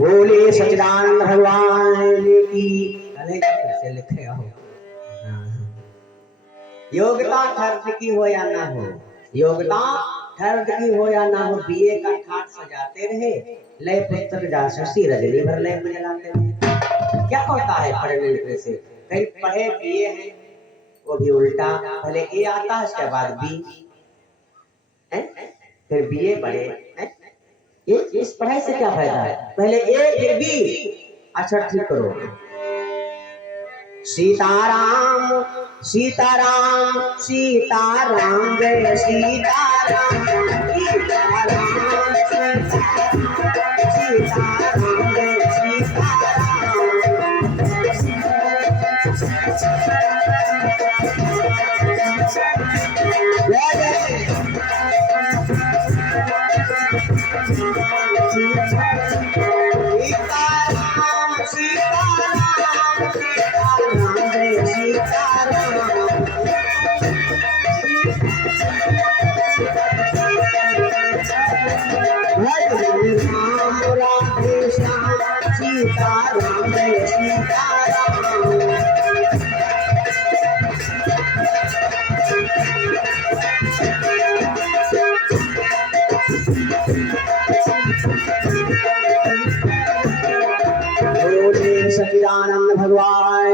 बोले सच्चिदानंद भगवान की। अरे कैसे लिखे हो। योग्यता खर्च की हो या ना हो, योग्यता खर्च की हो या ना हो, बीए का ठाट सजाते रहे, लय पुस्तक जासूसी रजनी भर लय में जलाते रहे। क्या होता है पढ़ने लिखने से? कहीं पढ़े बीए हैं वो भी उल्टा, पहले ए आता है उसके बाद बी, फिर बीए पढ़े। ये इस पढ़ाई से क्या फायदा है? पहले ए फिर बी। अच्छा ठीक करो। सीताराम सीताराम सीताराम जय सीताराम सीताराम सीताराम जय सीताराम जय सीताराम। सच्चिदानंद भगवान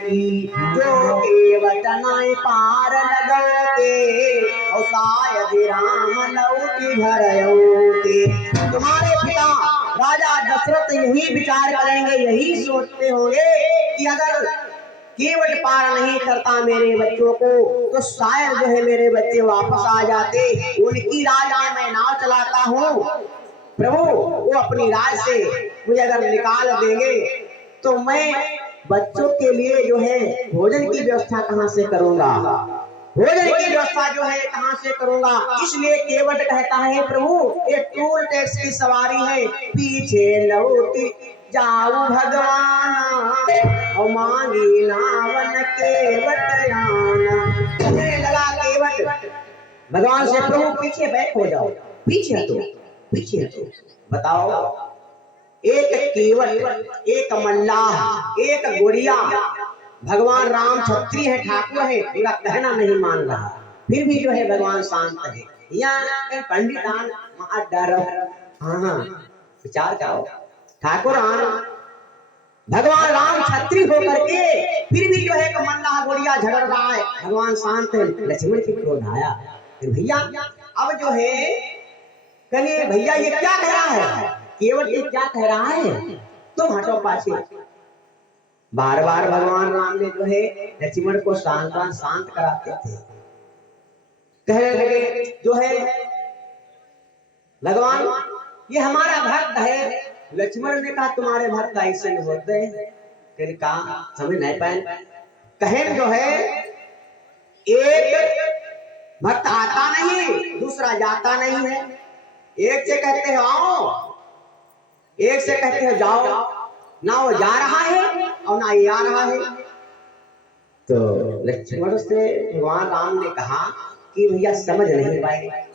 की। जो केवट नाय पार लगते और शायद राम लौटी घर औते। तुम्हारे पिता राजा दशरथ यही विचार करेंगे, यही सोचते होंगे कि अगर केवट पार नहीं करता मेरे बच्चों को तो शायद जो है मेरे बच्चे वापस आ जाते। उनकी राज में मैं नाव चलाता हूँ प्रभु, वो अपनी राज से मुझे अगर निकाल देंगे तो मैं बच्चों के लिए जो है भोजन की व्यवस्था कहाँ से करूंगा, भोजन की व्यवस्था जो है कहाँ से करूंगा। इसलिए केवट कहता है प्रभु ये टूल टैक्स की सवारी है, पीछे लौट जाऊं भगवान और मांगी नावन केवट आना। कहने लगा केवट भगवान से प्रभु पीछे बैठ हो जाओ, पीछे हटो पीछे हटो। बताओ एक केवट एक मल्लाह एक गोड़िया, भगवान राम क्षत्रिय है ठाकुर है, पूरा कहना नहीं मान रहा, फिर भी जो है भगवान शांत है। यहाँ पंडितान डर। हाँ विचार करो, ठाकुर भगवान राम क्षत्रिय होकर के फिर भी जो है मल्लाह गोड़िया झगड़ रहा है, भगवान शांत है। लक्ष्मण की क्रोध आया, भैया अब जो है कहिए भैया ये क्या कह रहा है, केवट ये क्या कह रहा है, तुम हटो पाछे। बार बार भगवान राम ने जो है लक्ष्मण को शांत कराते थे। कहने लगे जो है भगवान ये हमारा भक्त है। लक्ष्मण ने कहा तुम्हारे भक्त ऐसे नहीं होते, कहा समझ नहीं पाए। कहे जो है एक भक्त आता नहीं दूसरा जाता नहीं है, एक से कहते हो आओ एक से कहते हो जाओ, ना वो जा रहा है और ना ये आ रहा है। तो लक्ष्मण से भगवान राम ने कहा कि भैया समझ नहीं पाए।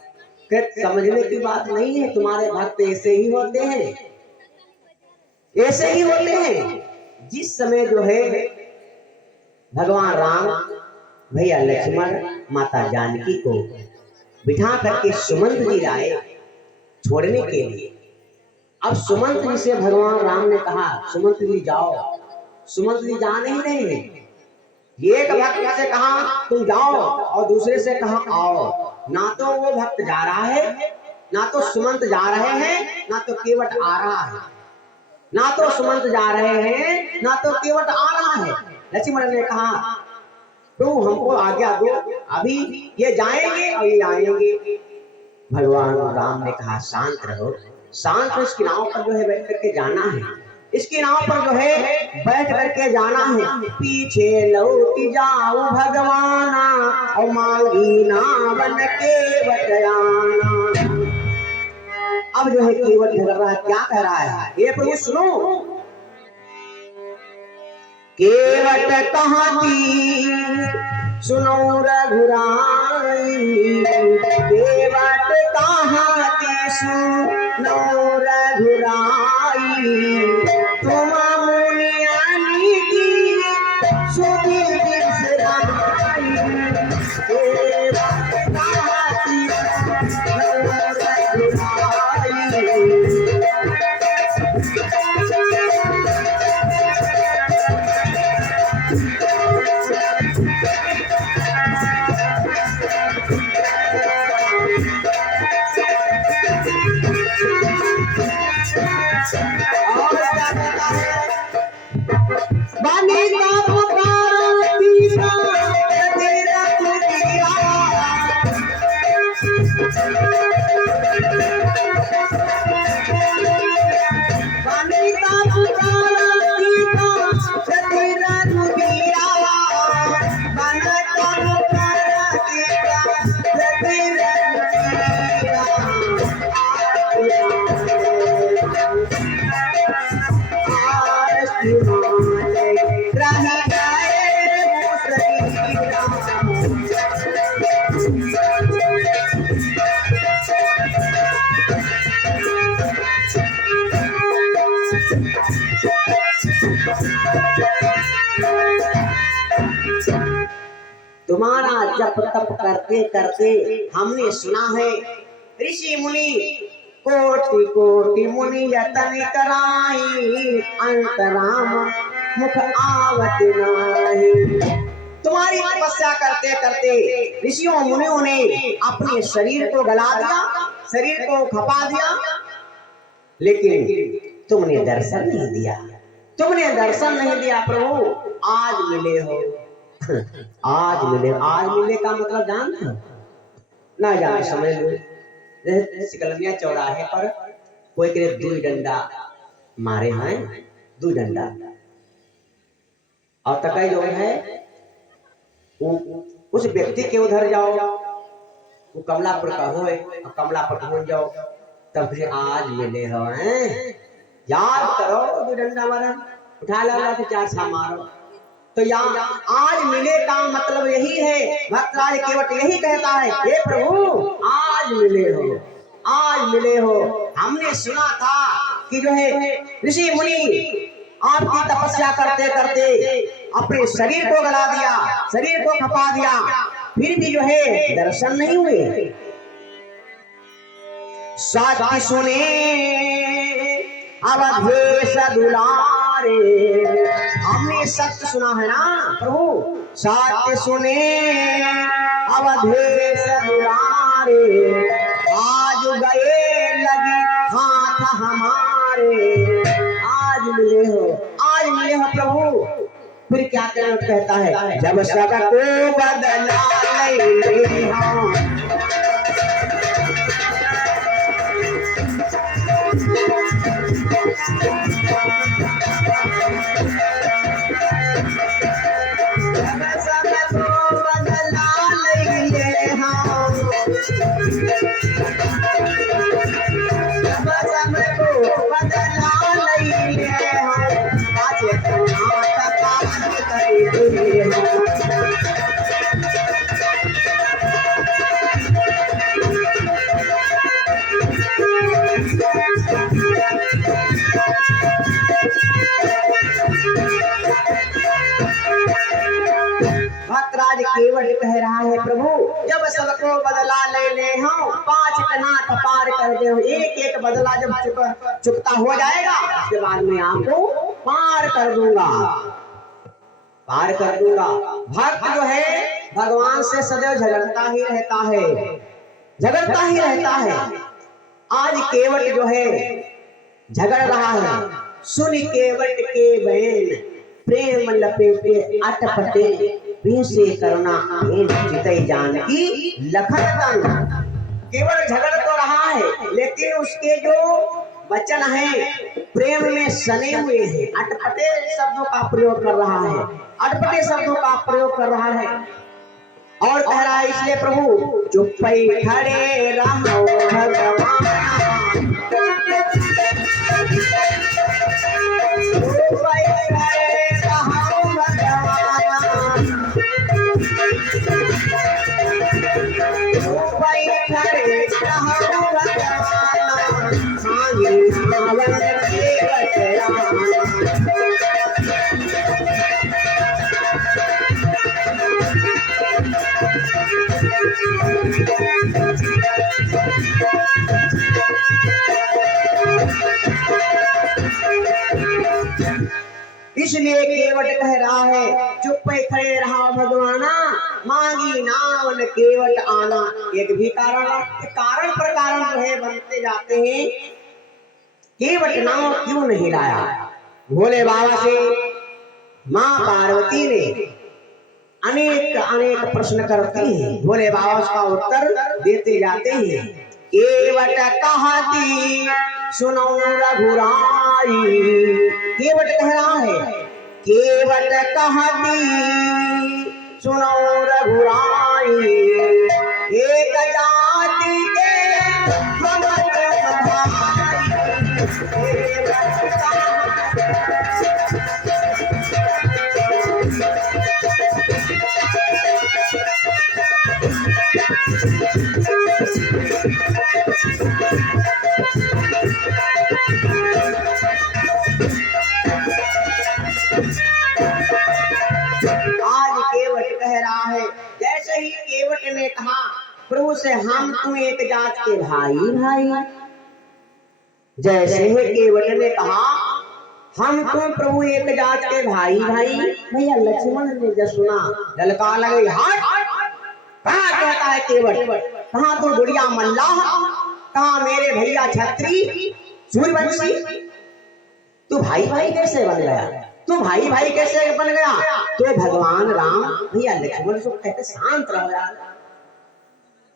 समझने की बात नहीं है, तुम्हारे भक्त ऐसे ही होते हैं, ऐसे ही होते हैं। जिस समय जो है भगवान राम भैया लक्ष्मण माता जानकी को बिठा करके सुमंत जी आए छोड़ने के लिए। अब सुमंत जी से भगवान राम ने कहा सुमंत जी जाओ, सुमंत जी जा नहीं रहे हैं। एक भक्त से कहा तुम जाओ और दूसरे से कहा आओ, ना तो वो भक्त जा रहा है ना तो सुमंत जा रहे हैं ना तो केवट आ रहा है, ना तो सुमंत जा रहे हैं ना तो केवट आ रहा है। लक्ष्मण ने कहा तो हमको आज्ञा दो, अभी ये जाएंगे और ये आएंगे। भगवान राम ने कहा शांत रहो, शांत इसकी नाव पर जो है बैठ करके जाना है, इसकी नाव पर जो है बैठ करके जाना है। पीछे लौट जाओ भगवाना और मांगी नावन केवट आना। अब जो है केवट झगड़ रहा है, क्या कह रहा है ये प्रभु सुनो। केवट कहती सुनो रघुराई, केवट कहती सुनो रघुराई, और क्या कहता है, बानी का पुकारा सीता तेरा कुटिया, बानी का पुकारा सीता तेरा कुटिया, बानी का पुकारा सीता तेरा तुम्हारा जप तप करते करते हमने सुना है ऋषि मुनि कोटि कोटि मुनि यतन कराई, अंतराम मुख आवत नाही। तुम्हारी तपस्या करते करते ऋषियों मुनियों ने अपने शरीर को गला दिया, शरीर को खपा दिया, लेकिन तुमने दर्शन नहीं दिया, तुमने दर्शन नहीं दिया प्रभु। आज मिले हो, आज मिले, आज मिले का मतलब जानते हो ना, जाने समझ लो। सिकलमिया चौराहे पर कोई के दू डंडा मारे हैं, दू डंडा, और तकई जो है उस व्यक्ति के उधर जाओ, वो कमलापुर का हो, कमलापुर पहुंच जाओ, तब फिर आज मिले हो हैं, याद करो दू डंडा मारे, उठा ला के चार छा मारो। तो यहाँ आज मिले का मतलब यही है, भक्तराज केवट यही कहता है, हे प्रभु आज मिले हो, आज मिले हो। हमने सुना था कि जो है ऋषि मुनि आपकी तपस्या करते करते अपने शरीर को गला दिया, शरीर को खपा दिया, फिर भी जो है दर्शन नहीं हुए। साथी सुने अवधेश दुलारे, हमने सत्य सुना है ना प्रभु, सत्य सुने अवधेश दुलारे, आज गए लगे हाथ हमारे, आज मिले हो, आज मिले हो प्रभु। फिर क्या कहता है, जब सबको बदला ले हम, भक्तराज केवट कह रहा है, प्रभु जब सबको बदला ले हम, 5 कनात पार कर दे, एक एक बदला जब चुकता हो जाएगा, उसके बाद में आपको पार कर दूंगा, पार कर दूंगा। भक्त जो है भगवान से सदैव झगड़ता ही रहता है, झगड़ता ही रहता है। आज केवट जो है झगड़ रहा है, सुन केवट के बहन, प्रेम लपेटे अटपटे, से करुणा चितई जानकी लखन तन। केवल झगड़ तो रहा है, लेकिन उसके जो वचन हैं प्रेम में सने हुए हैं, अटपटे शब्दों का प्रयोग कर रहा है, अटपटे शब्दों का प्रयोग कर रहा है। और कह रहा है इसलिए प्रभु चुप खड़े रहो भगवान, इसलिए केवट कह रहा है चुप खड़े रहा भगवाना, मांगी नावन केवट आना। एक भी कारण, कारण प्रकारण जो है बनते जाते हैं। केवट नाव क्यों नहीं लाया? भोले बाबा से माँ पार्वती ने अनेक अनेक प्रश्न करती हैं। भोले बाबा उसका उत्तर देते जाते हैं। केवट कहती सुनो रघुराई, केवट कह रहा है, केवट कहती सुनो रघुराई, एक जाति के हम आज केवट कह रहा है, जैसे ही केवट ने कहा प्रभु से हम तुम एक जात के भाई भाई, जैसे ही केवट ने कहा हम तुम प्रभु एक जात के भाई भाई, भैया लक्ष्मण ने जब सुना ललकार लगे, हट कहाँ कहता है केवट, कहाँ तू बुढ़िया मल्लाह, कहाँ मेरे भैया छत्री सूर्यवंशी, तू भाई भाई कैसे बन गया, तू भाई भाई कैसे बन गया? तो भगवान राम भैया लक्ष्मण को कहते शांत रहो यार,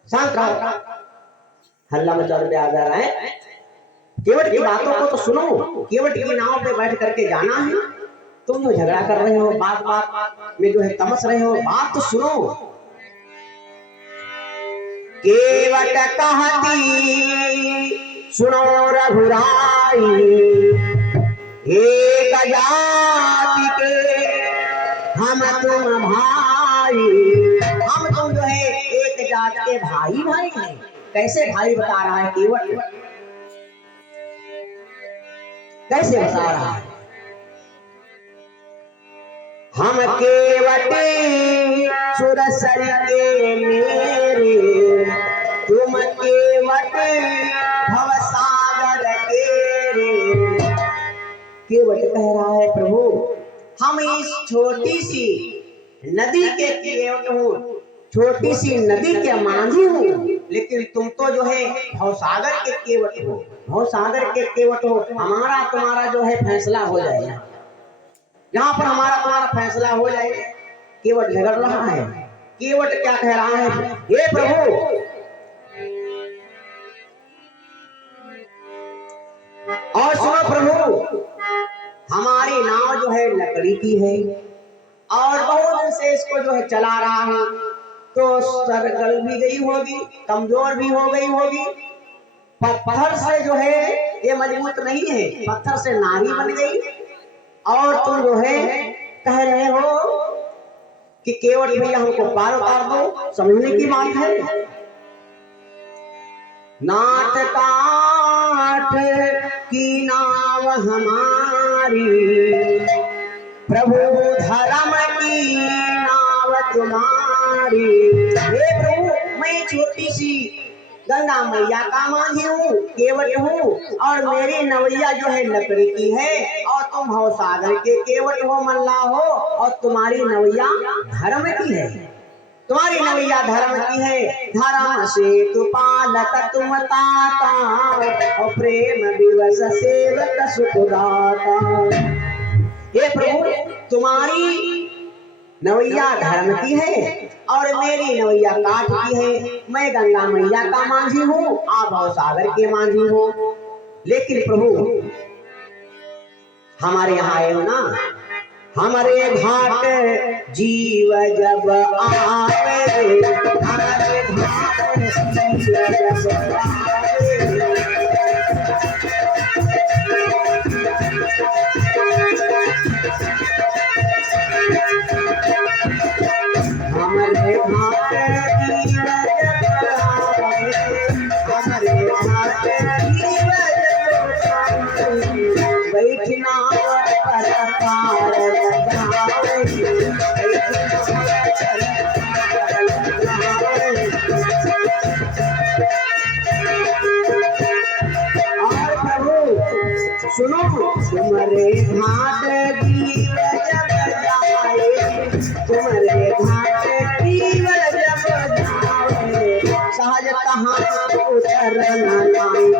शांत रहो, हल्ला मचा आ रहा है, केवट की बातों को तो सुनो, केवट की नाव पे बैठ करके जाना है, तुम जो झगड़ा कर रहे हो, बात बात में जो है तमस रहे हो, बात तो सुनो। केवट कहती सुनो रघुराई, एक जाति के हम तुम भाई, हम तुम जो है एक जात के भाई भाई हैं। कैसे भाई बता रहा है केवट, कैसे बता रहा है? हम केवट सुरसर के मेरे, तुम केवट भवसागर के रे। केवट कह रहा है प्रभु हम इस छोटी सी नदी के केवट हूँ, छोटी सी नदी के मांझी हूँ, लेकिन तुम तो जो है भवसागर के केवट हो, भवसागर के केवट हो, हमारा तुम्हारा जो है फैसला हो जाएगा, यहाँ पर हमारा तुम्हारा फैसला हो जाएगा। केवट झगड़ रहा है, केवट क्या कह रहा है, हे प्रभु और सुनो प्रभु, हमारी नाव जो है लकड़ी की है और बहुत दिन से इसको जो है चला रहा हूं, तो सरगल भी गई होगी, कमजोर भी हो गई होगी, पत्थर से जो है ये मजबूत नहीं है, पत्थर से नारी बन गई, और तुम जो है कह रहे हो कि केवट भैया हमको पार उतार दो। समझने की बात है, नाट काठ की नाव हमारी, प्रभु धर्म की नाव तुम्हारी। हे प्रभु मैं छोटी सी गंगा मैया का मांझी हूँ, केवट हूँ, और मेरी नवैया जो है लकड़ी की है, और तुम भवसागर के केवट हो, मल्ला हो, और तुम्हारी नवैया धर्म की है, तुम्हारी नवैया धर्म की है। धर्म से तू पालक तुम ताता, और प्रेम दिवस सेवक सुखदाता। हे प्रभु तुम्हारी नवैया धर्म की है और मेरी नवैया काठ की है, मैं गंगा मैया का मांझी हूँ, आप भवसागर के मांझी हो। लेकिन प्रभु हमारे यहाँ आए हो ना, हमारे घाट जीव जब आवे, हमारे घाट जीव जब आवे, हमारे घाट जीव जब आवे, हमारे घाट जीव जब आवे, बैठना पर पार लगावे, और प्रभु सुनो, तुम्हारे घाट जीव जब जाए, तुम्हारे घाट जीव जब जाए, सहज कहाँ उतरना पावे।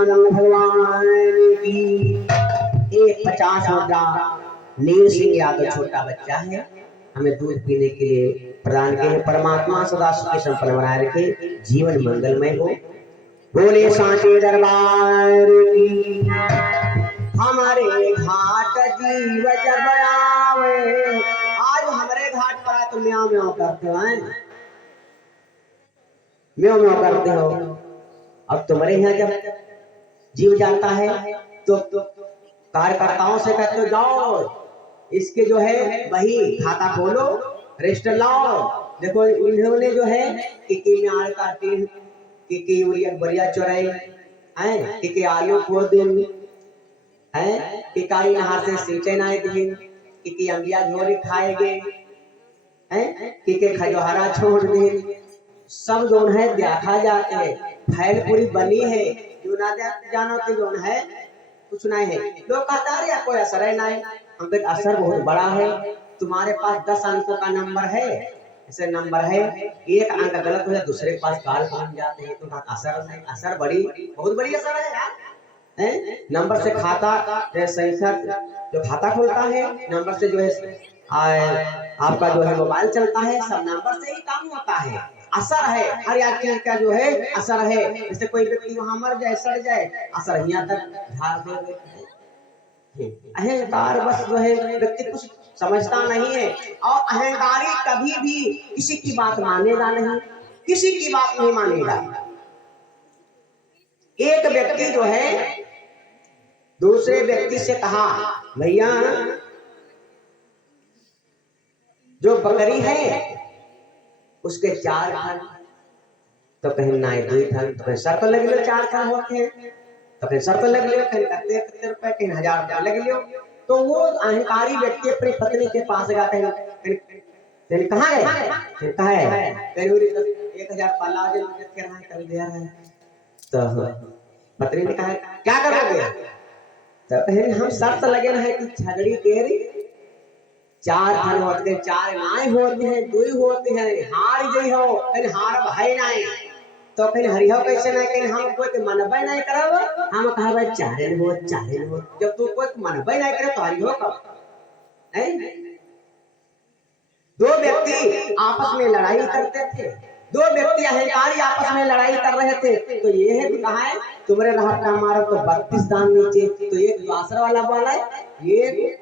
सच्चिदानंद भगवान की। एक 50 मुद्रा नील सिंह यादव छोटा बच्चा है, हमें दूध पीने के लिए प्रदान किए हैं। परमात्मा सदा सुखी संपन्न बनाए रखे, जीवन मंगलमय हो। बोले सांचे दरबार की। हमारे घाट जीव जब आवे, आज हमारे घाट पर आए तो म्याऊं म्याऊं करते हो, म्याऊं म्याऊं करते हो। अब तुम्हारे यहाँ जब जीव जाता है तो कार्यकर्ताओं से कहते हो जाओ इसके जो है वही खाता खोलो, रजिस्टर लाओ। देखो इन्होंने जो है कि में आड़ काटी, कि यूरिया बढ़िया चुराई हैं, कि आलू को दिन हैं, कि काई नहर से सिंचाई ना दिन, कि अंबिया झोरी खाएंगे हैं, कि खजोहरा छोड़ दे। सब जो है देखा जाते है, फैल पूरी बनी है, जो ना जानो कि जो है कुछ नहीं है। लोग कहता है कोई असर है नहीं, हम असर बहुत बड़ा है। तुम्हारे पास 10 अंकों का नंबर है, ऐसे नंबर है, एक अंक गलत हो जाए दूसरे के पास गाल पहुंच जाते हैं, तो असर नहीं, असर बड़ी बहुत बड़ी असर है यार। नंबर से खाता संख्या जो खाता खुलता है, नंबर से जो है आपका जो है मोबाइल चलता है, सब नंबर से ही काम होता है। असर है हर एक चीज का जो है असर है। जैसे कोई व्यक्ति वहां मर जाए सड़ जाए, असर यहाँ तक झाड़ दे। अहंकार बस जो है व्यक्ति कुछ समझता नहीं है, और अहंकारी कभी भी किसी की बात मानेगा नहीं, किसी की बात नहीं मानेगा। एक व्यक्ति जो है दूसरे व्यक्ति से कहा, भैया जो बकरी है उसके 4 थन, तो कहीं ना 2 थन, तो कहीं शर्त लग लो 4 थन होते हैं, तो कहीं शर्त लग लो, कहीं कितने रुपए, कहीं 1000 रुपया लग लो। तो वो अहंकारी व्यक्ति अपनी पत्नी के पास गया, कहीं कहाँ गए, कहा है कहीं 1000 पाला कर दिया है। तो पत्नी ने कहा क्या करोगे, तो कहीं हम शर्त लगे है कि झगड़ी तेरी 4 थन होते, 4 नाय होते हैं, 2 होते हैं, हार गई हो कहीं हार भाई नाय, तो कहीं हरिहो कैसे नहीं, कहीं हम कोई मनबे नहीं करब, हम कहा भाई 4 हो 4 हो, जब तू कोई मनबे नहीं करे तो हरिहो कब। 2 व्यक्ति आपस में लड़ाई करते थे, 2 व्यक्ति अहंकारी आपस में लड़ाई कर रहे थे, तो ये है कहा है तुम्हारे राहत का मारो तो 32 दान नीचे, तो एक दूसरा वाला बोला है ये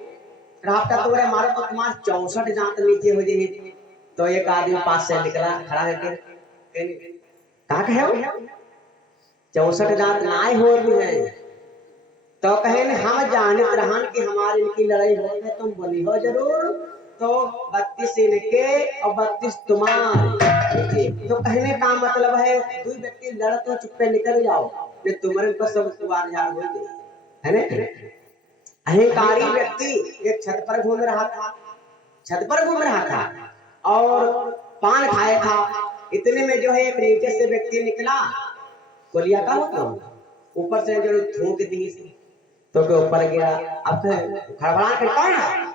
राहत का तुम्हारे मारो तो तुम्हारे 64 दांत नीचे हो जाएगी। तो एक आदमी पास से निकला खड़ा करके कहा कहे 64 दांत नाय हो है, तो कहे हम जानते रहन कि हमारी इनकी लड़ाई हो है, तुम बोली हो जरूर, तो 32 इनके और 32 तुम्हारे। तो कहने का मतलब है 2 व्यक्ति लड़ते चुप्पे निकल जाओ, ये तुम्हारे ऊपर सब सवार झाड़ हो गए है ना। अहंकारी व्यक्ति एक छत पर घूम रहा था, छत पर घूम रहा था और पान खाया था। इतने में जो है एक नीचे से व्यक्ति निकला, कोलिया का होता ऊपर से जो थूक दी तो के ऊपर गिरा। अब खड़बड़ा के कौन है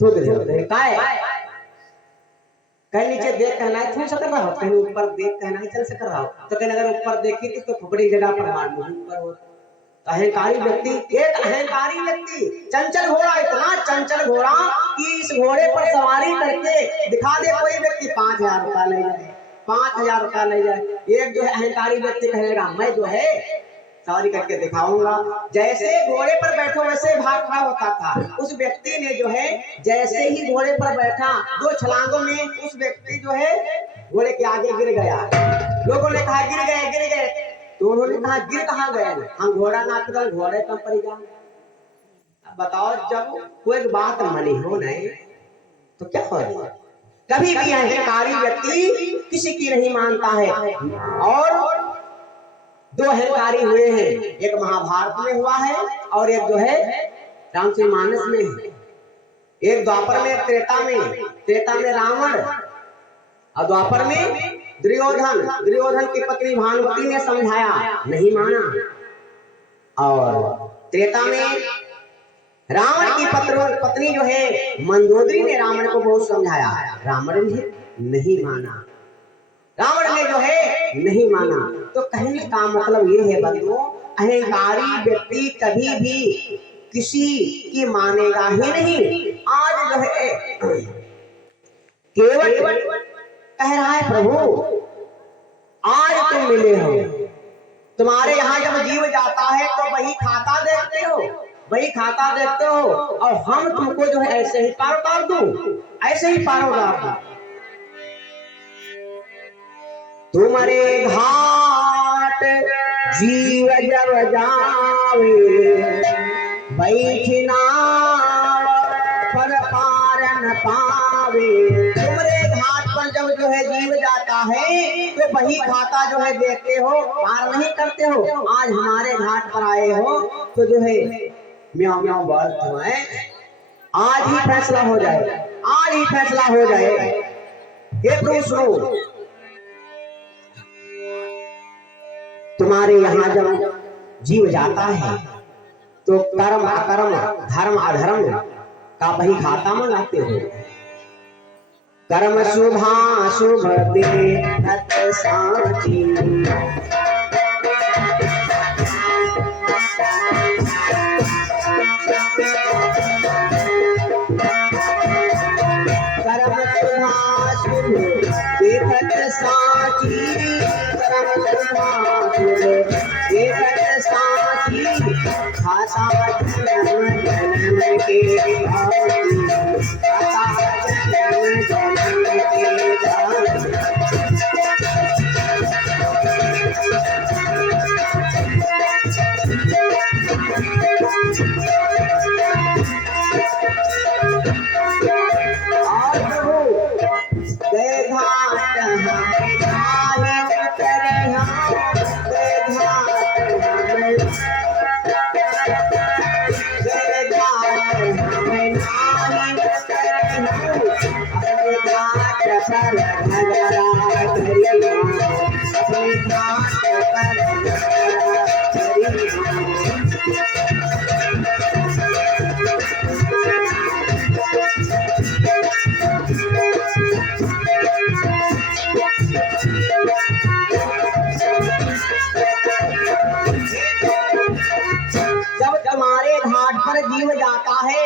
थूक दे काय कहीं नीचे देख कर नहीं थूक सक रहा हो, कहीं ऊपर देख कर नहीं चल सक रहा हो, तो कहीं अगर ऊपर देखी तो फुकड़ी जगह पर मार ऊपर हो। अहंकारी व्यक्ति, एक अहंकारी व्यक्ति चंचल घोड़ा, इतना चंचल घोड़ा कि इस घोड़े पर सवारी करके दिखा दे कोई व्यक्ति 5000 रुपया ले जाए, 5000 रुपया ले जाए। एक जो है अहंकारी व्यक्ति कहेगा मैं जो है सवारी करके दिखाऊंगा। जैसे घोड़े पर बैठो वैसे भाग खड़ा होता था। उस व्यक्ति ने जो है जैसे ही घोड़े पर बैठा 2 छलांगों में उस व्यक्ति जो है घोड़े के आगे गिर गया। लोगों ने कहा गिर गए गिर गए, तो उन्होंने कहा गिर कहाँ गए, हम घोड़ा नाच रहे घोड़े कम पड़ गया। बताओ जब कोई बात मनी हो नहीं तो क्या हो रहा। कभी भी अहंकारी व्यक्ति किसी की नहीं मानता है। और 2 अहंकारी हुए हैं, एक महाभारत में हुआ है और एक जो है रामचरितमानस में है। एक द्वापर में, त्रेता में रावण और द्वापर में दुर्योधन की पत्नी भानुमति ने समझाया नहीं माना, और त्रेता में रावण की पत्नी जो है मंदोदरी ने रावण को बहुत समझाया, रावण ने नहीं माना। रावण ने जो है नहीं माना। तो कहने का मतलब ये है बंधुओं, अहंकारी व्यक्ति कभी भी किसी की मानेगा ही नहीं। आज जो है केवल कह रहा है प्रभु आज तुम मिले हो, तुम्हारे यहाँ जब जीव जाता है तो वही खाता देखते हो, वही खाता देखते हो, और हम तुमको जो है ऐसे ही पार उतार दूं, ऐसे ही पार उतार दूं। तुम्हारे घाट जीव जब जावे, बैठना पर पार न पावे। तुम्हारे घाट पर जब जो है जीव जाता है तो वही खाता जो है देखते हो, पार नहीं करते हो। आज हमारे घाट पर आए हो तो जो है म्याऊं म्याऊं बोलते हो, आज ही फैसला हो जाए, आज ही फैसला हो जाए। हे प्रभु सुनो, तुम्हारे यहाँ जब जीव जाता है तो कर्म अकर्म धर्म अधर्म का वही खाता मंगाते हो। कर्म शुभा शुभ देखत साची, कर्म शुभा शुभ देखत साची, कर्म शुभा शुभ देखत साची। खाता जन्म जन्म के भाती, खाता जन्म जन्म के भाती। जीव जाता है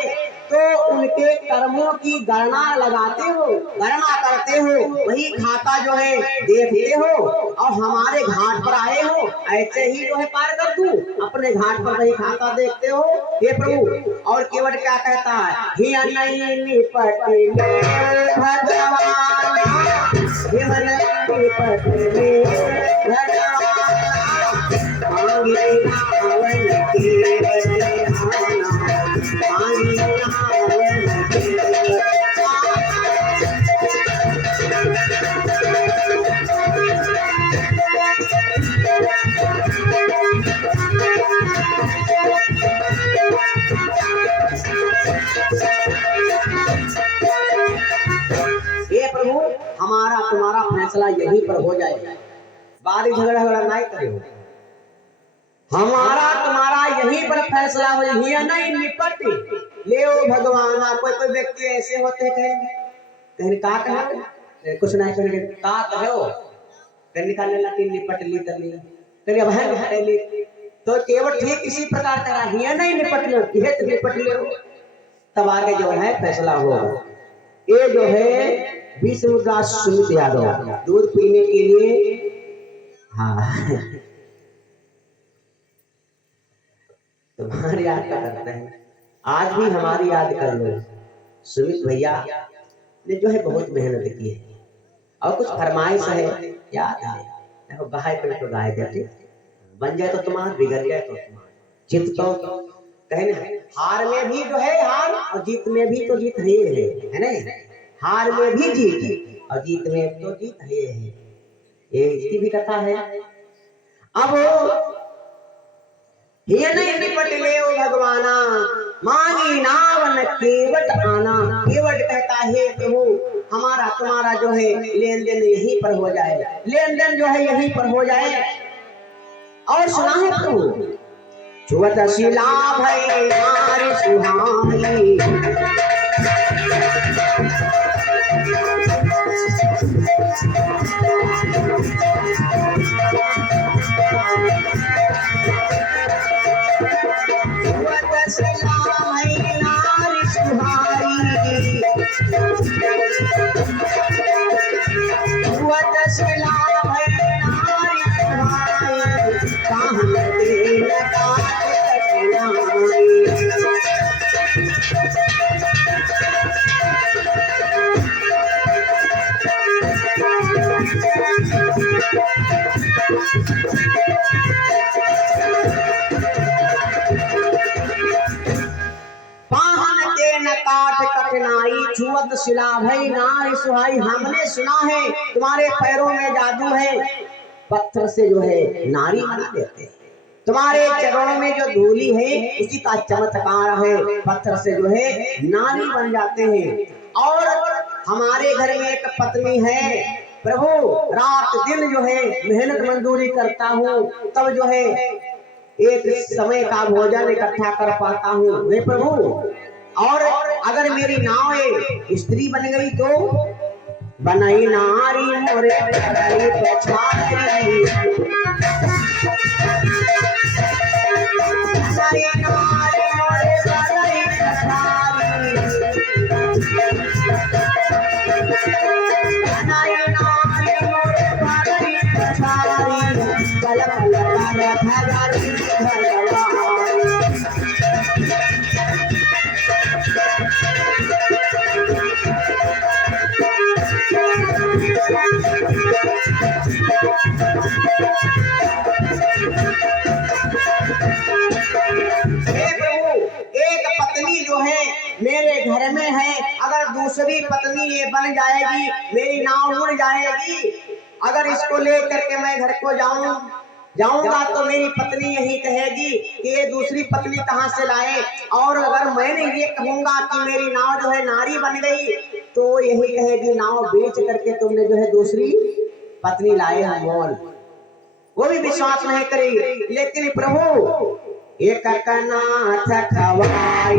तो उनके कर्मों की गणना लगाते हो, गणना करते हो, वही खाता जो है देखते हो, और हमारे घाट पर आए हो ऐसे ही जो है पार कर दूं। अपने घाट पर वही खाता देखते हो। हे प्रभु, और केवट क्या कहता है, हिया नहीं निपट भगवान, हिया नहीं निपट भगवान, मांगे नावन के बलिहाना, मांगे नावन के ये प्रभु हमारा तुम्हारा फैसला यहीं पर हो जाएगा, बारी झगड़ा झगड़ा नहीं करो, हमारा तुम्हारा यहीं पर फैसला हो जाए। नहीं निपट ले भगवान। कोई कोई व्यक्ति ऐसे होते हैं कहीं का कहे कुछ नहीं कहेंगे का कहो कहीं निकालने लगी निपट ली तली कहीं अब है ली, तो केवल ठीक इसी प्रकार करा हिया नहीं निपट लो, हित निपट लो, तब आगे जो है फैसला होगा। ये जो है विष्णुदास सुमित यादव दूध पीने के लिए, हाँ तुम्हारी याद करते हैं, आज भी हमारी याद कर लो। सुमित भैया ने जो है बहुत मेहनत की है, और कुछ फरमाइश है याद है, देखो गाय पे तो गाय देते बन जाए तो तुम्हारा, बिगड़ जाए तो तुम्हारा, जीत तो कहे ना, हार में भी जो है हार और जीत में भी तो जीत है ना, हार में भी जीत और जीत में तो जीत है, ये इसकी भी कथा है। अब ये नहीं निपट ले भगवाना, मांगी नावन केवट आना। केवट कहता है प्रभु हमारा तुम्हारा जो है लेन देन यहीं पर हो जाए, लेन देन जो है यहीं पर हो जाए। और सुना है प्रभु छुअत शिला भई नारी सुहानी, पाहन के न काट कठिनाई छुअत शिला भई नारी सुहाई। हमने सुना है तुम्हारे पैरों में जादू है, पत्थर से जो है नारी बना देते हैं। तुम्हारे चरणों में जो धूली है उसी का चमत्कार है, पत्थर से जो है नारी बन जाते हैं। और हमारे घर में एक पत्नी है प्रभु, रात दिन जो है मेहनत मजदूरी करता हूँ, तब जो है एक समय का भोजन इकट्ठा कर पाता हूँ हे प्रभु। और अगर मेरी नाव स्त्री बन गई तो बनाई नारी मोरे मेरे घर में है, अगर दूसरी पत्नी ये बन जाएगी मेरी नाव उड़ जाएगी। अगर इसको लेकर के मैं घर को जाऊंगा तो मेरी पत्नी यही कहेगी कि ये दूसरी पत्नी कहाँ से लाए। और अगर मैंने ये कहूंगा कि मेरी नाव जो है नारी बन गई तो यही कहेगी नाव बेच करके तुमने जो है दूसरी पत्नी लाए हैं बोल। वो भी विश्वास नहीं करेगी। लेकिन प्रभु एक कनाथ खवाई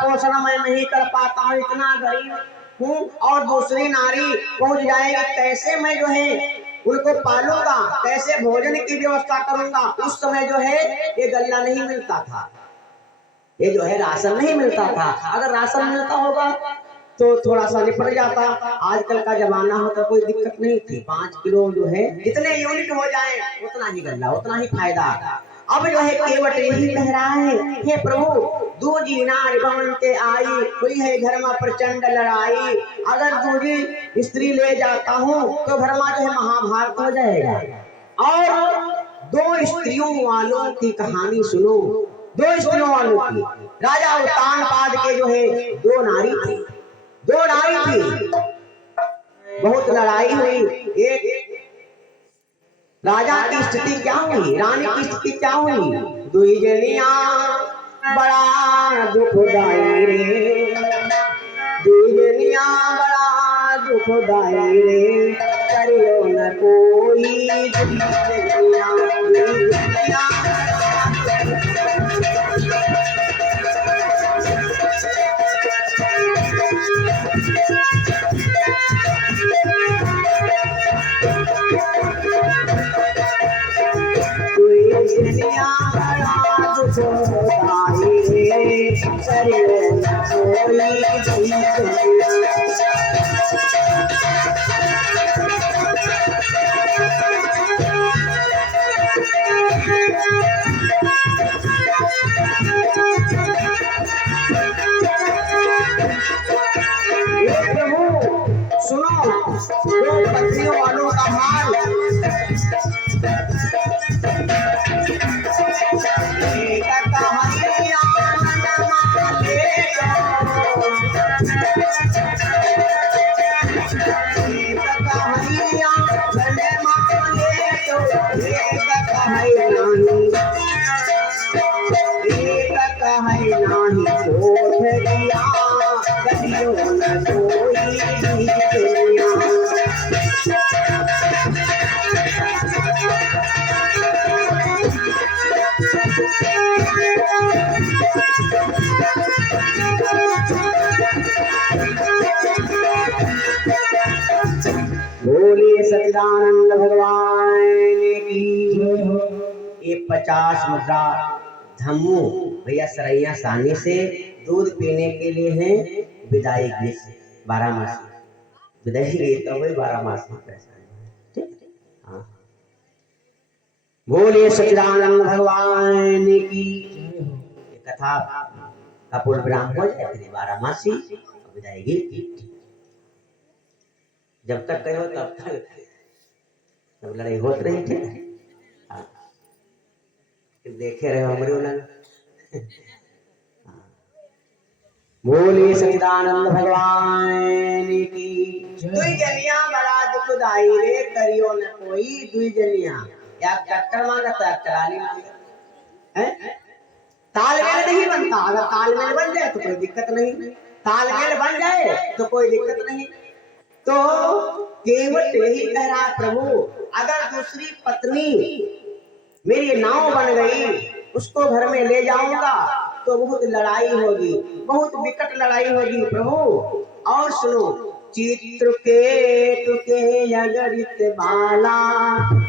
पोषण मैं नहीं कर पाता हूँ, इतना गरीब हूँ और दूसरी नारी पहुँच जाएगी, कैसे मैं जो है उनको पालूंगा, कैसे भोजन की व्यवस्था करूंगा। उस समय जो है ये गल्ला नहीं मिलता था, ये जो है राशन नहीं मिलता था। अगर राशन मिलता होगा तो थोड़ा सा निपट जाता। आजकल का जमाना होता कोई दिक्कत नहीं थी, 5 किलो जो है जितने यूनिट हो जाए उतना ही गल्ला, उतना ही फायदा। अब जो है केवट यही कह रहा है हे प्रभु दूजी नारी बनते आई, हुई है घर में प्रचंड लड़ाई। अगर दूजी स्त्री ले जाता हूँ तो घर में जो है महाभारत हो जाएगा। और 2 स्त्रियों वालों की कहानी सुनो, 2 स्त्रियों वालों की। राजा उत्तानपाद के जो है 2 नारी थी, 2 नारी थी। बहुत लड़ाई हुई। एक राजा की स्थिति क्या हुई, रानी की स्थिति क्या हुई, दुई जनिया बड़ा दुखदाई रे, दुई जनिया बड़ा दुखदाई रे, करियो न कोई दुई जनिया, दुई जनिया सच्चिदानंद भगवान की। ये 50 मुद्रा धम्मू भैया सरैया सानी से दूध पीने के लिए है। विदाई गीत 12 मास विदाई गीत तो वही 12 मास में ठीक। हाँ, बोले सच्चिदानंद भगवान की। कथा का पूर्ण विराम हो जाए 12 मासी विदाई गीत। जब तक कहो तब तक तब लड़ाई होत रही थे। देखे रहे हमारे उलंग। बोले सच्चिदानंद भगवान की। दुई जनिया बड़ा दुखदाई रे करियो न कोई। दुई जनिया या ट्रैक्टर मांगा तो ट्राली मांगा है। तालमेल नहीं बनता। अगर तालमेल बन जाए तो कोई दिक्कत नहीं। तालमेल बन जाए तो कोई दिक्कत नहीं। तो केवट यही कह रहा प्रभु, अगर दूसरी पत्नी मेरी नाव बन गई उसको घर में ले जाऊंगा तो बहुत लड़ाई होगी, बहुत विकट लड़ाई होगी प्रभु। और सुनो, चित्रकेतु के अगरित बाला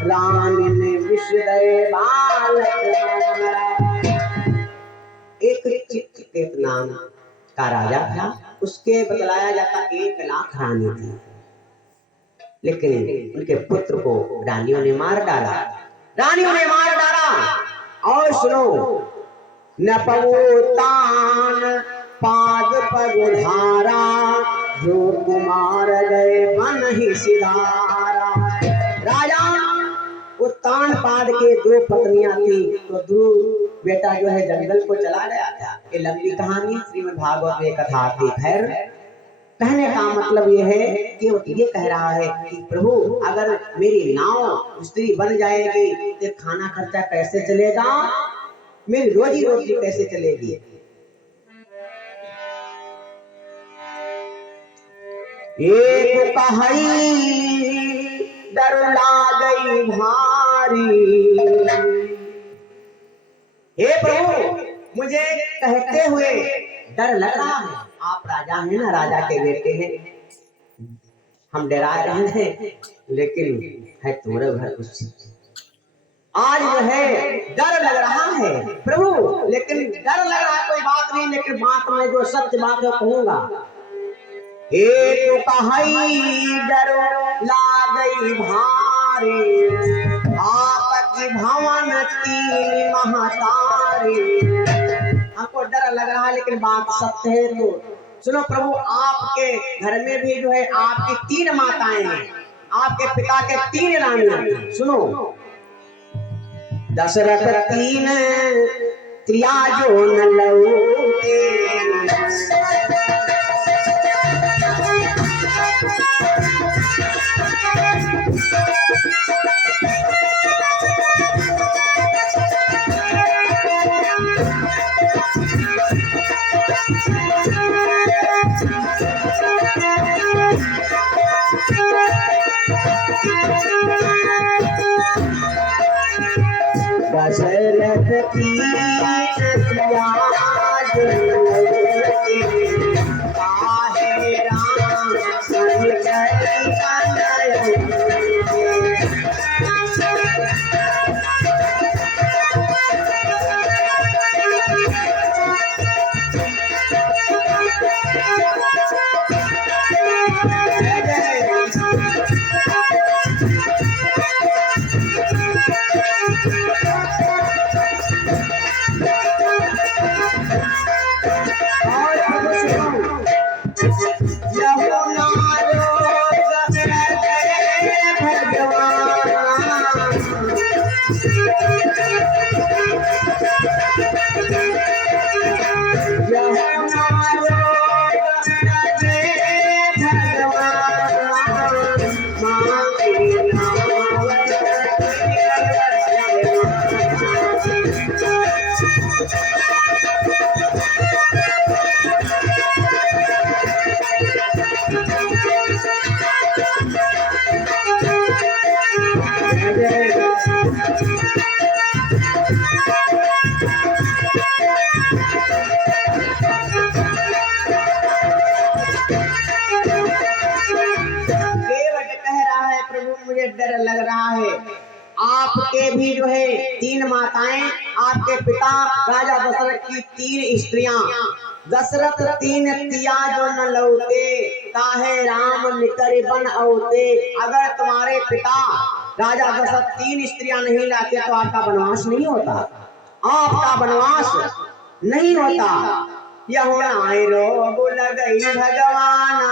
रानी ने विषदय बालक। एक चित्रकेतु नाम का राजा था, उसके बतलाया जाता 1 लाख रानी थी, लेकिन उनके पुत्र को रानियों ने मार डाला। रानियों ने मार डाला। और सुनो, नपवोतान पाद पगुधारा जो कुमार गए बन ही सिधारा। राजा उत्तान पाद के 2 पत्नियां थी, तो ध्रुव बेटा जो है जंगल को चला गया था। ये लंबी कहानी श्रीमद् भागवत में कथा आती है। कहने का मतलब ये है कि वो ये कह रहा है कि प्रभु, अगर मेरी नाव स्त्री बन जाएगी तो खाना खर्चा कैसे चलेगा, मेरी रोजी रोटी कैसे चलेगी। एक कहाई डर लागई भारी। हे प्रभु, मुझे कहते हुए डर लग रहा है। आप राजा हैं ना, राजा के बेटे हैं, हम डरा रहे हैं, लेकिन है तुम्हारे घर कुछ आज जो है डर लग रहा है प्रभु। लेकिन डर लग रहा है कोई बात नहीं, लेकिन बात में जो सत्य बात है कहूंगा। एक कहाई डर लागई भारी, आपकी भवन 3 महतारी। हमको डर लग रहा है लेकिन बात सत्य है। तो सुनो प्रभु, आपके घर में भी जो है आपकी 3 माताएं हैं, आपके पिता के 3 रानियां। सुनो, दशरथ 3 त्रिया जो न लौटे। दशरथ 3 त्रिया जो न लौटे। काहे राम सन गए कनैया। लग रहा है। आपके भी जो है 3 माताएं, आपके पिता राजा दशरथ की 3 स्त्रियां। दशरथ 3 तिया जो न लौटे, काहे राम निकर बन औते। अगर तुम्हारे पिता राजा दशरथ 3 स्त्रियां नहीं लाते तो आपका वनवास नहीं होता, आपका वनवास नहीं होता। यहो नाय रोग लगई भगवाना,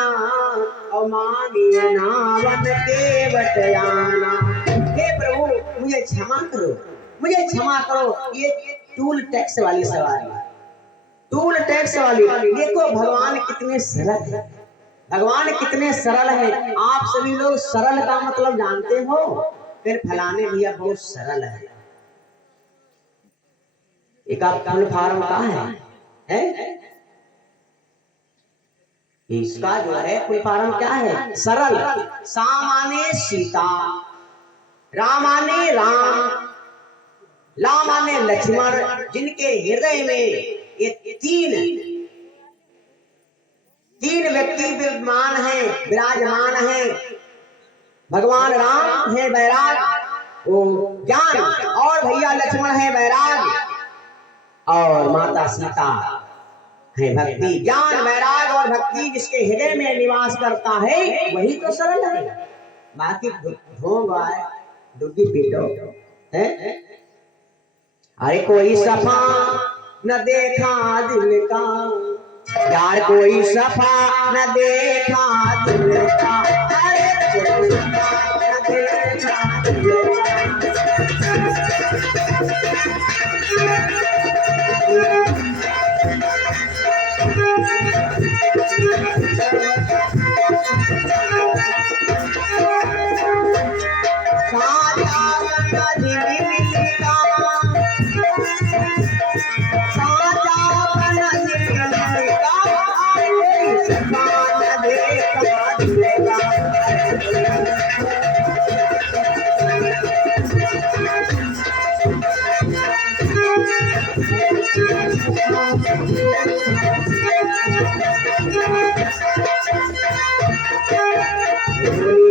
और मांगिए नावन के बटयाना। हे प्रभु मुझे क्षमा करो, मुझे क्षमा करो। ये टूल टैक्स वाली सवारी, टूल टैक्स वाली। देखो भगवान कितने सरल है, भगवान कितने सरल है। आप सभी लोग सरल का मतलब जानते हो, फिर फलाने भैया बहुत सरल है। एक आप फुल फार्म का है? इसका जो है फुल फार्म क्या है? सरल। सामाने सीता, रामाने राम, लामाने लक्ष्मण, जिनके हृदय में ये तीन व्यक्ति विद्यमान हैं, विराजमान हैं। भगवान राम है बैराग, वो ज्ञान, और भैया लक्ष्मण है बैराग, और माता सीता है भक्ति। ज्ञान, वैराग और भक्ति जिसके हृदय में निवास करता है वही तो सरल है। बाकी ढोंग आए डुग्गी पीटो है। अरे कोई सफा न देखा दिल का, यार कोई सफा न देखा दिल का, अरे कोई सफा न देखा दिल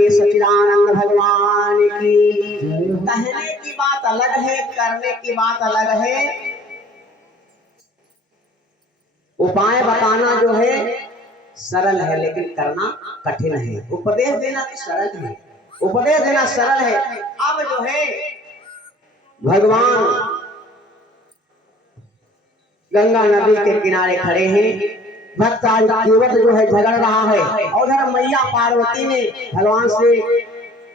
सच्चिदानंद भगवान की। कहने की बात अलग है, करने की बात अलग है। उपाय बताना जो है सरल है, लेकिन करना कठिन है। उपदेश देना तो सरल है, उपदेश देना सरल है। अब जो है भगवान गंगा नदी के किनारे खड़े हैं। भक्त केवट जो है झगड़ रहा है, और उधर मैया पार्वती ने भगवान से,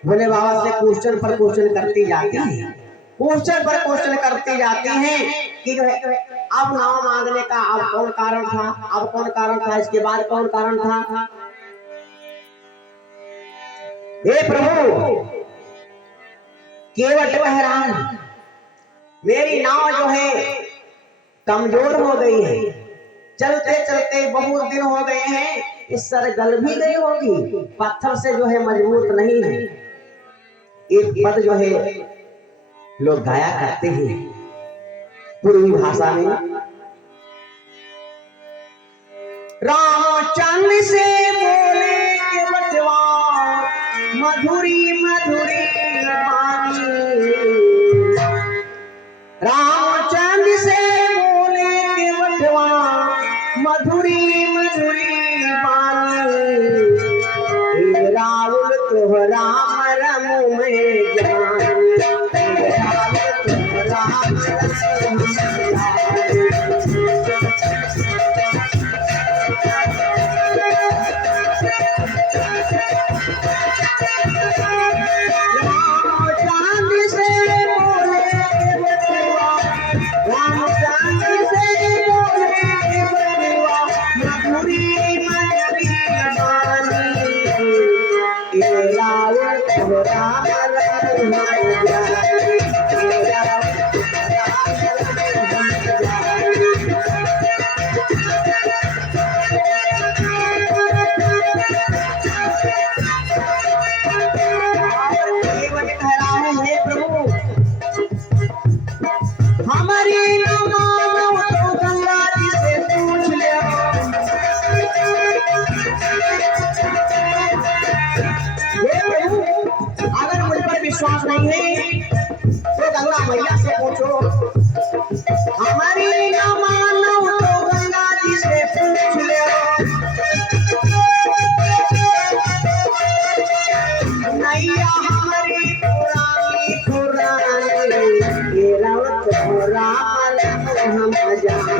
भोले बाबा से क्वेश्चन पर क्वेश्चन करती जाती है, क्वेश्चन पर क्वेश्चन करती जाती हैं कि जो है अब नाम मांगने का अब कौन कारण था, अब कौन कारण था, इसके बाद कौन कारण था। हे प्रभु केवट कह रहा है मेरी नाव जो है कमजोर हो गई है, चलते चलते बहुत दिन हो गए हैं, इस सर गल भी गई होगी, पत्थर से जो है मजबूत नहीं है। एक पद जो है लोग गाया करते हैं पूर्वी भाषा में, रामचंद्र से बोले के बचवा मधुरी मधुरी बानी, रामचंद्र से बोले के बचवा मधुरी मधुरी बानी, रावल तो राम रम में जानी, रावल तो राम रम में जानी। विश्वास नहीं है तो गंगा मैया से पूछो। हमारी ना मानो तो गंगा जी से पूछ लो। नैया हमारी पुरानी पुरानी ये रावत राम हम जाने।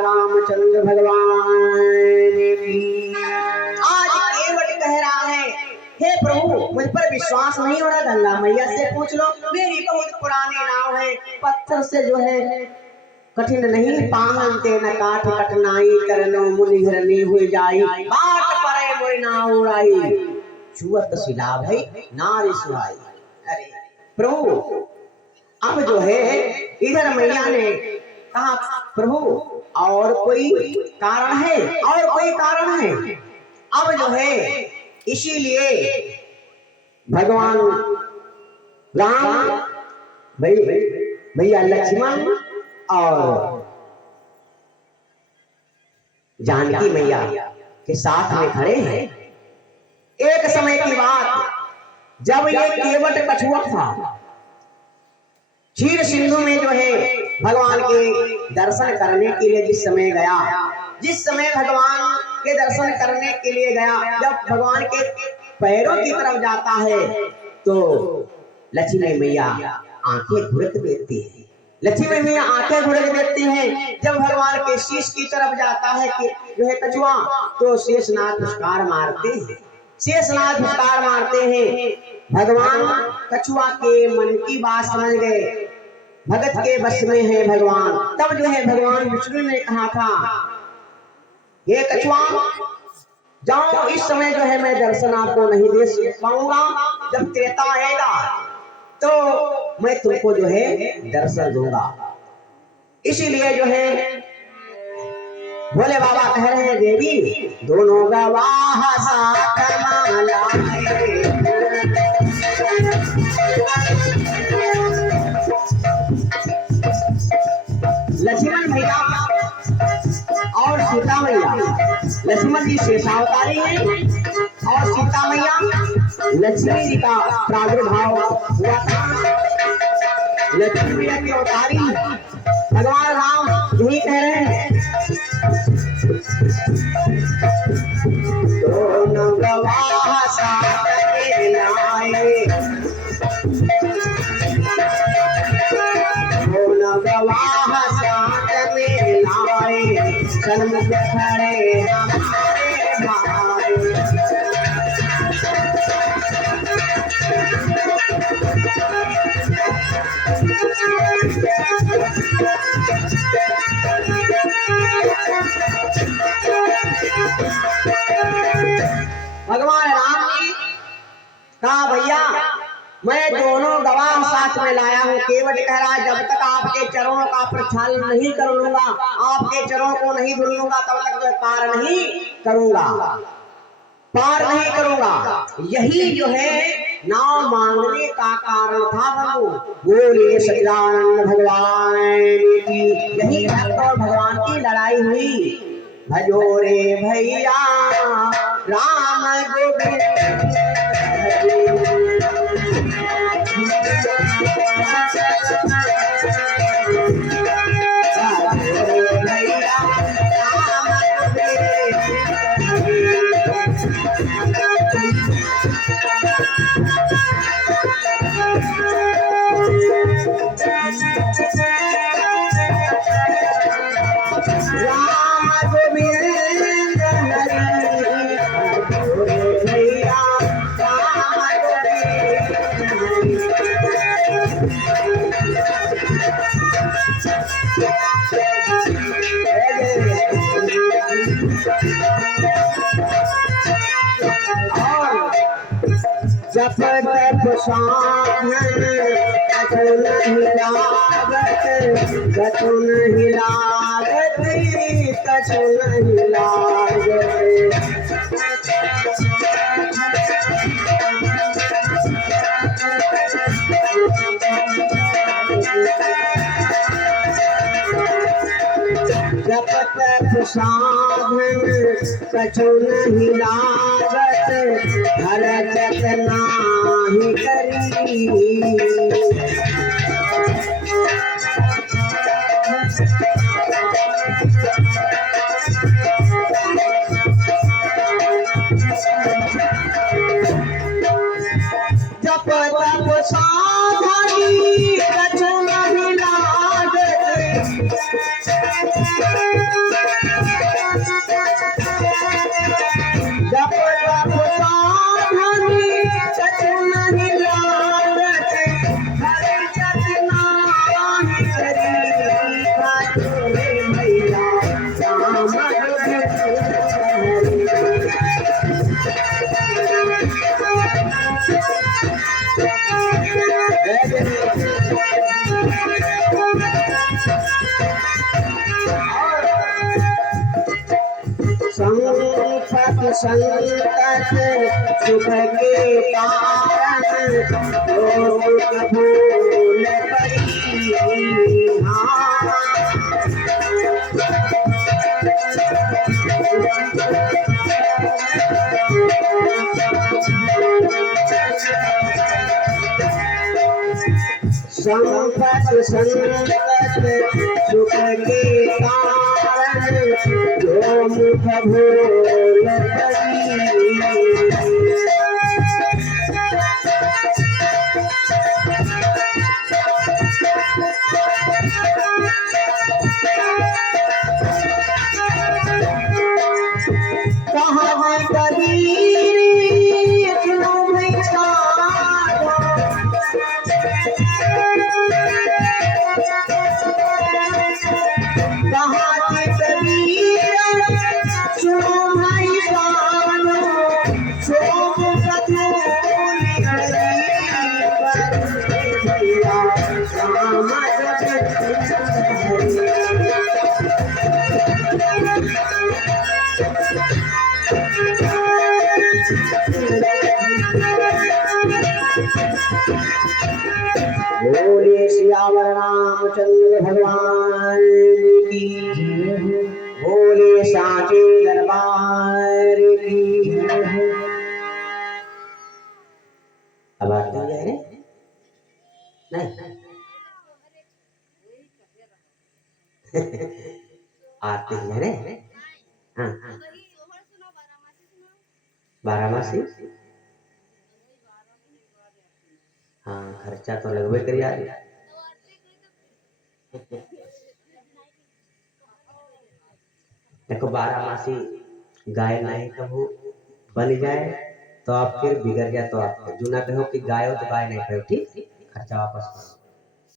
रामचंद्र भगवान की। आज केवट कह रहा है, हे प्रभु मुझ पर विश्वास नहीं हो रहा, गंगा मैया से पूछ लो। मेरी बहुत पुरानी नाव है, पत्थर से जो है कठिन नहीं पाहनते न काठ कठिनाई करनो मुनि घरनी हुई जाई। बाट परे मोई नाव उड़ाई छुअत सिला भई नारी सुहाई। अरे प्रभु अब जो है इधर मैया ने कहा प्रभु और कोई कारण है, और कोई कारण है। अब जो है इसीलिए भगवान राम भैया लक्ष्मण और जानकी मैया के साथ में खड़े हैं। एक समय की बात, जब ये केवट कछुआ था, क्षीर सिंधु में जो है भगवान के दर्शन करने के लिए जिस समय गया, जिस समय भगवान के दर्शन करने के लिए गया, जब भगवान के पैरों की तरफ जाता है तो लक्ष्मी मैया आंखें घुड़क देती है। लक्ष्मी मैया आंखें घुड़क देती हैं। जब भगवान के शीश की तरफ जाता है कि जो है कछुआ, तो शेषनाग फुसकार मारते हैं। शेषनाग फुसकार मारते हैं। भगवान कछुआ के मन की बात समझ गए, भगत के बस में है भगवान। तब जो है भगवान विष्णु ने कहा था, ये कछुआ जाओ, इस समय जो है मैं दर्शन आपको नहीं दे पाऊंगा, जब त्रेता आएगा तो मैं तुमको जो है दर्शन दूंगा। इसीलिए जो है भोले बाबा कह रहे हैं, देवी दोनों गवाह साथ माला लक्ष्मण भैया और सीता मैया। लक्ष्मण जी शेषावतारी हैं और सीता मैया लक्ष्मी जी का प्रादुर्भाव हुआ था। लक्ष्मी मैया की अवतारी भगवान राम यही कह रहे हैं, दोनों गवाह साथ में लाए, दोनों गवाह साथ में लाए, सन्मुख खड़े हमारे भाई। भगवान राम जी कहा, भैया मैं दोनों गवाह साथ में लाया हूँ। केवट कह रहा है, जब तक आपके चरणों का प्रक्षालन नहीं कर लूंगा, आपके चरणों को नहीं धुल लूंगा, तब तक मैं पार नहीं करूंगा, पार नहीं करूंगा। यही जो है नाव मांगने का कारण था। प्रभु बोले सच्चिदानंद भगवान की। यही भक्त और भगवान की लड़ाई हुई। भजो रे भैया राम गोविंद, राम जप तप साधन कछु नहीं लागत, कछु नहीं लागत, कछु नहीं लागत। जप तप साधन कछु नहीं लागत, हरकत नाही करी। जप तप साधन कछु नहीं लागत, जप तप साधन कछु नहीं लागत, हरकत नाही करी। खाटू मैया राम संपत संकट सुख के कारण, जो सुख भूल परी। संपत संकट सुख के कारण, जो मुख भूल परी। कहाँ कबीर सुनो मैं साधो, कहाँ कबीर सुनो मैं साधो, सोम कथूली भैया राम बोले सियावर रामचंद्र भगवान की, बोले साचे दरबार की। अब आते हैं रे नहीं आते हैं रे। हाँ बारामासी, हाँ खर्चा तो लगभग करिए यार। देखो बारामासी गाय नहीं कहो बन जाए तो आप फिर बिगड़ गया, तो आप जूना कहो कि गाय हो तो गाय नहीं कहो, ठीक खर्चा वापस करो।